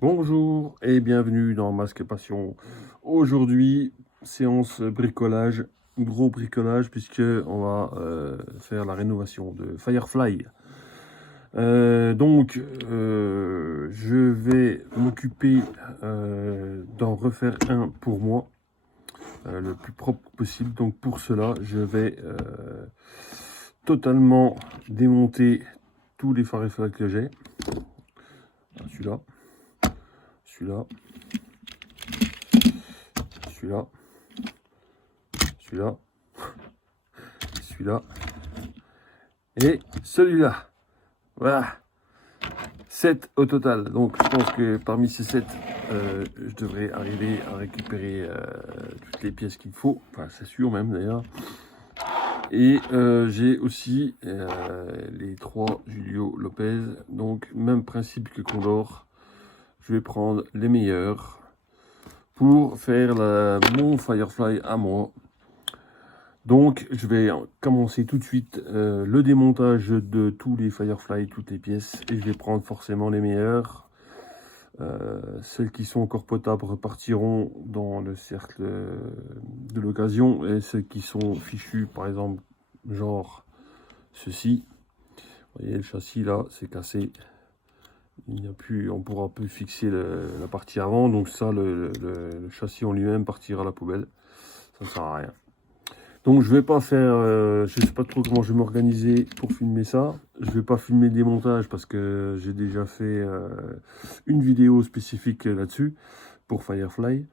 Bonjour et bienvenue dans Masque Passion. Aujourd'hui, séance bricolage, gros bricolage puisque on va faire la rénovation de Firefly. Je vais m'occuper d'en refaire un pour moi, le plus propre possible. Donc pour cela, je vais totalement démonter tous les Firefly que j'ai. Celui-là, celui-là, celui-là, celui-là, celui-là et celui-là. Voilà, 7 au total. Donc je pense que parmi ces 7, je devrais arriver à récupérer toutes les pièces qu'il faut. Enfin, c'est sûr même d'ailleurs. Et j'ai aussi les 3 Julio Lopez. Donc même principe que Condor. Je vais prendre les meilleurs pour faire mon Firefly à moi. Donc, je vais commencer tout de suite le démontage de tous les Firefly, toutes les pièces. Et je vais prendre forcément les meilleures. Celles qui sont encore potables repartiront dans le cercle de l'occasion. Et celles qui sont fichues, par exemple, genre ceci. Vous voyez, le châssis là, c'est cassé. Il n'y a plus, on pourra plus fixer la partie avant. Donc ça, le châssis en lui-même partira à la poubelle. Ça ne sert à rien. Donc je vais pas faire, je sais pas trop comment je vais m'organiser pour filmer ça. Je vais pas filmer le démontage parce que j'ai déjà fait une vidéo spécifique là-dessus pour Firefly.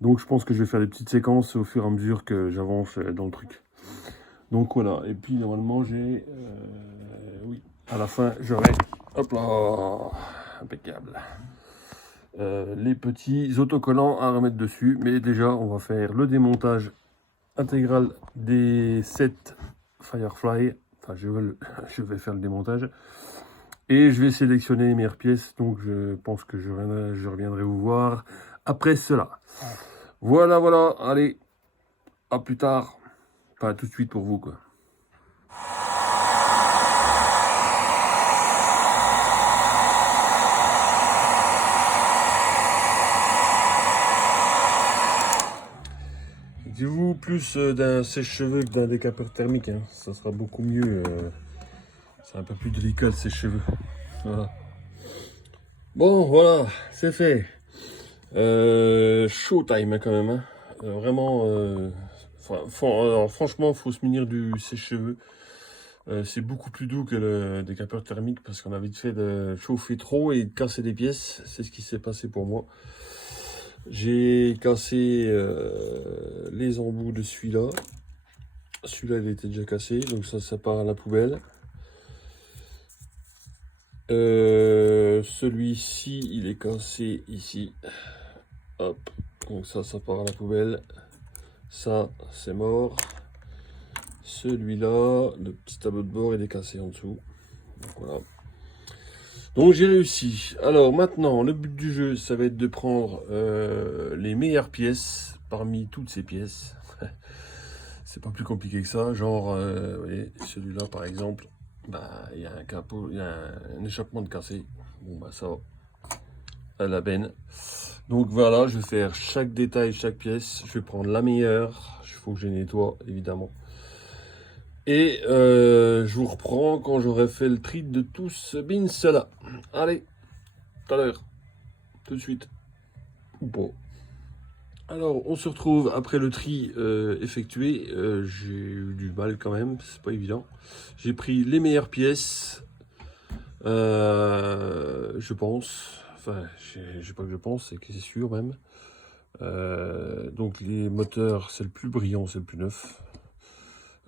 Donc je pense que je vais faire des petites séquences au fur et à mesure que j'avance dans le truc. Donc voilà, et puis normalement j'ai, oui, à la fin j'aurai, hop là, impeccable. Les petits autocollants à remettre dessus, mais déjà on va faire le démontage intégral des 7 Firefly. Enfin, je vais faire le démontage. Et je vais sélectionner les meilleures pièces. Donc, je pense que je reviendrai vous voir après cela. Voilà, voilà. Allez, à plus tard. Enfin, tout de suite pour vous, quoi. Dites-vous plus d'un sèche-cheveux que d'un décapeur thermique. Hein. Ça sera beaucoup mieux. C'est un peu plus délicat le sèche-cheveux. Voilà. Bon, voilà, c'est fait. Showtime hein, quand même. Hein. Vraiment, franchement, faut se munir du sèche-cheveux. C'est beaucoup plus doux que le décapeur thermique parce qu'on a vite fait de chauffer trop et de casser des pièces. C'est ce qui s'est passé pour moi. J'ai cassé les embouts de celui-là. Celui-là, il était déjà cassé, donc ça part à la poubelle. Celui-ci, il est cassé ici. Hop, donc ça part à la poubelle. Ça, c'est mort. Celui-là, le petit tableau de bord, il est cassé en dessous. Donc voilà. Donc j'ai réussi. Alors maintenant, le but du jeu, ça va être de prendre les meilleures pièces parmi toutes ces pièces. C'est pas plus compliqué que ça. Genre, vous voyez, celui-là par exemple, bah, il y a un capot, il y a un échappement de cassé. Bon, bah ça va. À la benne. Donc voilà, je vais faire chaque détail, chaque pièce. Je vais prendre la meilleure. Il faut que je nettoie, évidemment. Et je vous reprends quand j'aurai fait le tri de tout ce bins là. Allez, tout à l'heure, tout de suite. Ou pas. Alors, on se retrouve après le tri effectué. J'ai eu du mal quand même, c'est pas évident. J'ai pris les meilleures pièces, je pense. Enfin, je sais pas que je pense, c'est que c'est sûr même. Donc les moteurs, c'est le plus brillant, c'est le plus neuf.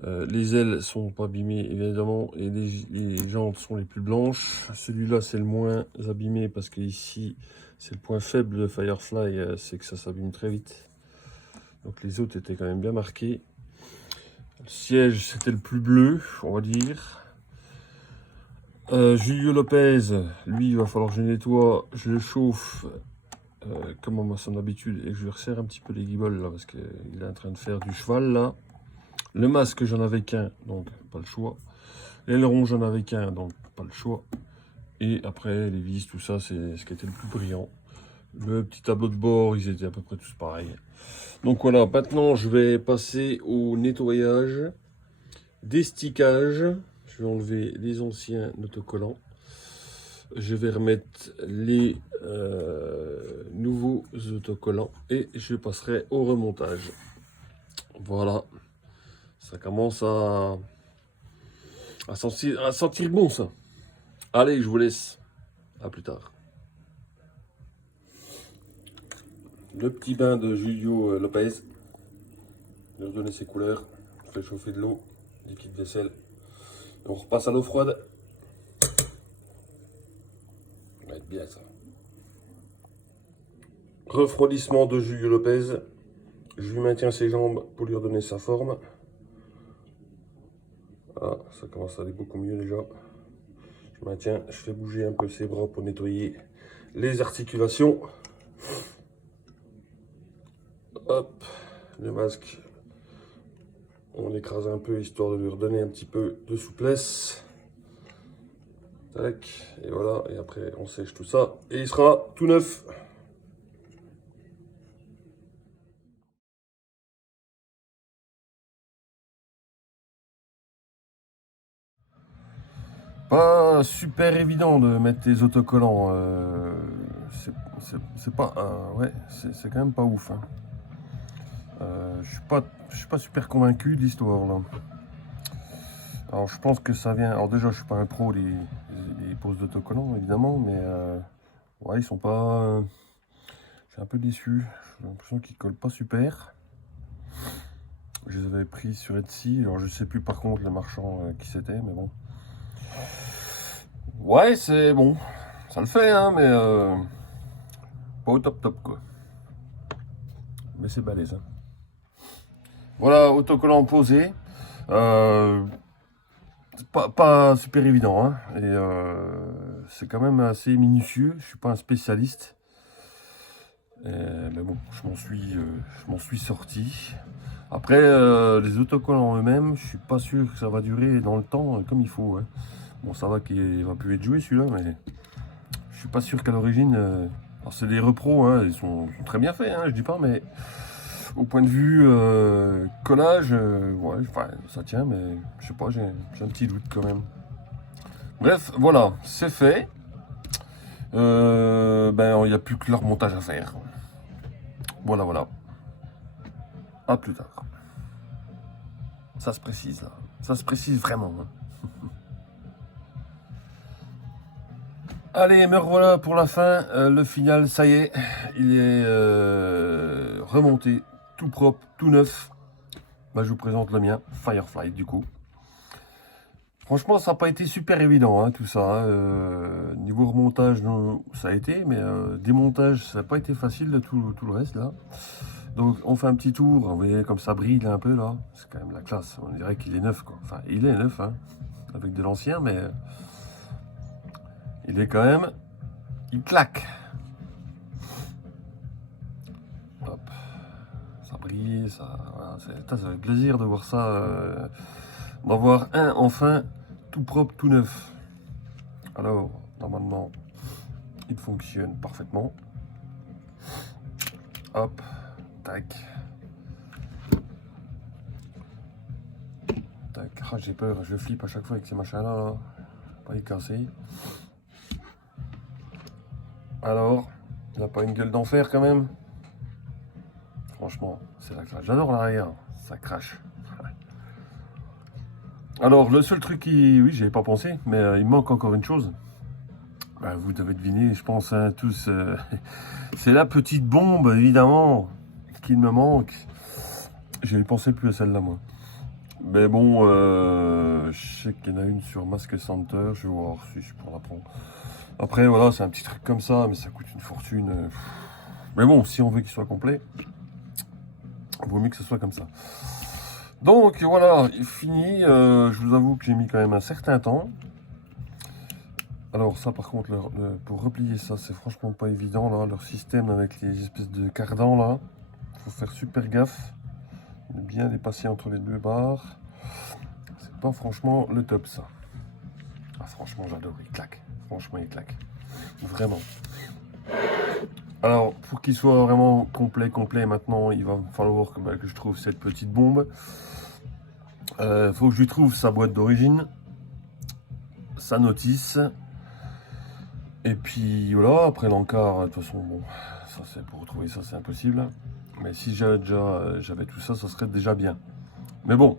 Les ailes sont pas abîmées évidemment et les jantes sont les plus blanches. Celui-là c'est le moins abîmé parce que ici c'est le point faible de Firefly, c'est que ça s'abîme très vite. Donc les autres étaient quand même bien marqués. Le siège c'était le plus bleu, on va dire. Julio Lopez, lui il va falloir que je nettoie, je le chauffe comme à son habitude et que je lui resserre un petit peu les guibolles là parce qu'il est en train de faire du cheval là. Le masque, j'en avais qu'un, donc pas le choix. L'aileron, j'en avais qu'un, donc pas le choix. Et après, les vis, tout ça, c'est ce qui était le plus brillant. Le petit tableau de bord, ils étaient à peu près tous pareils. Donc voilà, maintenant je vais passer au nettoyage, destickage. Je vais enlever les anciens autocollants. Je vais remettre les nouveaux autocollants et je passerai au remontage. Voilà, ça commence à sentir bon ça. Allez, je vous laisse. À plus tard. Le petit bain de Julio Lopez. Je vais redonner ses couleurs. Je fais chauffer de l'eau, liquide vaisselle. Et on repasse à l'eau froide. Ça va être bien ça. Refroidissement de Julio Lopez. Je lui maintiens ses jambes pour lui redonner sa forme. Ah, ça commence à aller beaucoup mieux déjà. Je maintiens, je fais bouger un peu ses bras pour nettoyer les articulations. Hop, le masque, on l'écrase un peu histoire de lui redonner un petit peu de souplesse. Tac, et voilà, et après on sèche tout ça et il sera tout neuf. Pas super évident de mettre les autocollants. C'est pas, ouais, c'est quand même pas ouf. Hein. Je suis pas super convaincu de l'histoire là. Alors je pense que ça vient. Alors déjà, je suis pas un pro des poses d'autocollants évidemment, mais ouais, ils sont pas. Je suis un peu déçu. J'ai l'impression qu'ils collent pas super. Je les avais pris sur Etsy. Alors je sais plus par contre le marchand qui c'était, mais bon. Ouais, c'est bon. Ça le fait, hein, mais pas au top top quoi. Mais c'est balèze. Hein. Voilà, autocollant posé. Pas super évident, hein. Et c'est quand même assez minutieux. Je suis pas un spécialiste. Mais bon, je m'en suis sorti. Après, les autocollants eux-mêmes, je suis pas sûr que ça va durer dans le temps comme il faut. Hein. Bon, ça va qu'il va plus être joué celui-là, mais je suis pas sûr qu'à l'origine. Alors c'est des repros, hein, ils sont très bien faits, hein, je dis pas, mais au point de vue collage, ouais, enfin, ça tient, mais je sais pas, j'ai un petit doute quand même. Bref, voilà, c'est fait. Ben, il n'y a plus que leur montage à faire. Voilà, voilà. À plus tard. Ça se précise, là. Ça se précise vraiment. Hein. Allez, me revoilà pour la fin. Le final, ça y est. Il est remonté, tout propre, tout neuf. Bah, je vous présente le mien, Firefly, du coup. Franchement, ça n'a pas été super évident, hein, tout ça. Hein. Niveau remontage, ça a été, mais démontage, ça n'a pas été facile de tout le reste, là. Donc, on fait un petit tour. Vous voyez, comme ça brille un peu, là. C'est quand même la classe. On dirait qu'il est neuf, quoi. Enfin, il est neuf, hein, avec de l'ancien, mais il est quand même... Il claque. Hop. Ça brille, ça... Voilà, ça fait plaisir de voir ça. D'en voir un, enfin, tout propre, tout neuf. Alors, normalement, il fonctionne parfaitement. Hop, tac. Tac. Ah, j'ai peur, je flippe à chaque fois avec ces machins-là. Là. Pas les casser. Alors, il n'a pas une gueule d'enfer quand même. Franchement, c'est la crache. J'adore l'arrière, ça crache. Alors, le seul truc qui... Oui, j'y avais pas pensé, mais il manque encore une chose. Bah, vous devez deviner, je pense, hein, tous. C'est la petite bombe, évidemment, qu'il me manque. J'avais pensé plus à celle-là, moi. Mais bon, je sais qu'il y en a une sur Mask Center. Je vais voir si je pourrais la prendre. Après, voilà, c'est un petit truc comme ça, mais ça coûte une fortune. Mais bon, si on veut qu'il soit complet, il vaut mieux que ce soit comme ça. Donc voilà, fini. Je vous avoue que j'ai mis quand même un certain temps. Alors ça par contre, pour replier ça, c'est franchement pas évident là, leur système avec les espèces de cardans là. Faut faire super gaffe. Bien les passer entre les deux barres. C'est pas franchement le top ça. Ah franchement j'adore, il claque. Franchement il claque. Vraiment. Alors, pour qu'il soit vraiment complet, maintenant, il va falloir que je trouve cette petite bombe. Faut que je lui trouve sa boîte d'origine, sa notice. Et puis voilà, après l'encart, de toute façon, bon, ça c'est pour retrouver ça, c'est impossible. Mais si j'avais tout ça, ça serait déjà bien. Mais bon,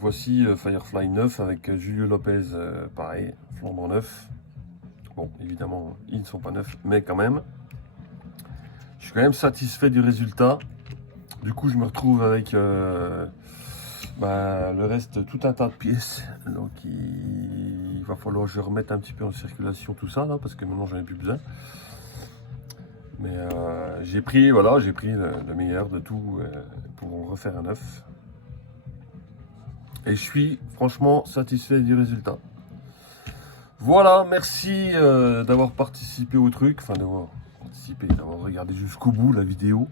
voici Firefly 9 avec Julio Lopez, pareil, flambant neuf. Bon, évidemment, ils ne sont pas neufs, mais quand même. Je suis quand même satisfait du résultat. Du coup, je me retrouve avec le reste, tout un tas de pièces. Donc, il va falloir que je remette un petit peu en circulation tout ça, là, parce que maintenant, j'en ai plus besoin. Mais j'ai pris le meilleur de tout pour en refaire un neuf. Et je suis franchement satisfait du résultat. Voilà, merci d'avoir participé au truc, enfin d'avoir regardé jusqu'au bout la vidéo.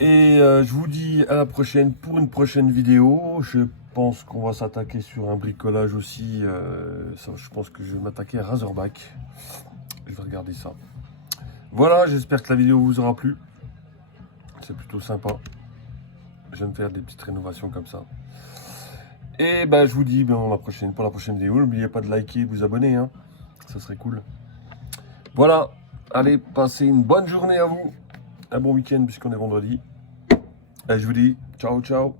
Et je vous dis à la prochaine pour une prochaine vidéo. Je pense qu'on va s'attaquer sur un bricolage aussi. Je pense que je vais m'attaquer à Razorback. Je vais regarder ça. Voilà, j'espère que la vidéo vous aura plu. C'est plutôt sympa. J'aime faire des petites rénovations comme ça. Et ben je vous dis pour la prochaine vidéo. N'oubliez pas de liker et de vous abonner. Hein. Ça serait cool. Voilà. Allez, passez une bonne journée à vous. Un bon week-end puisqu'on est vendredi. Et je vous dis ciao ciao.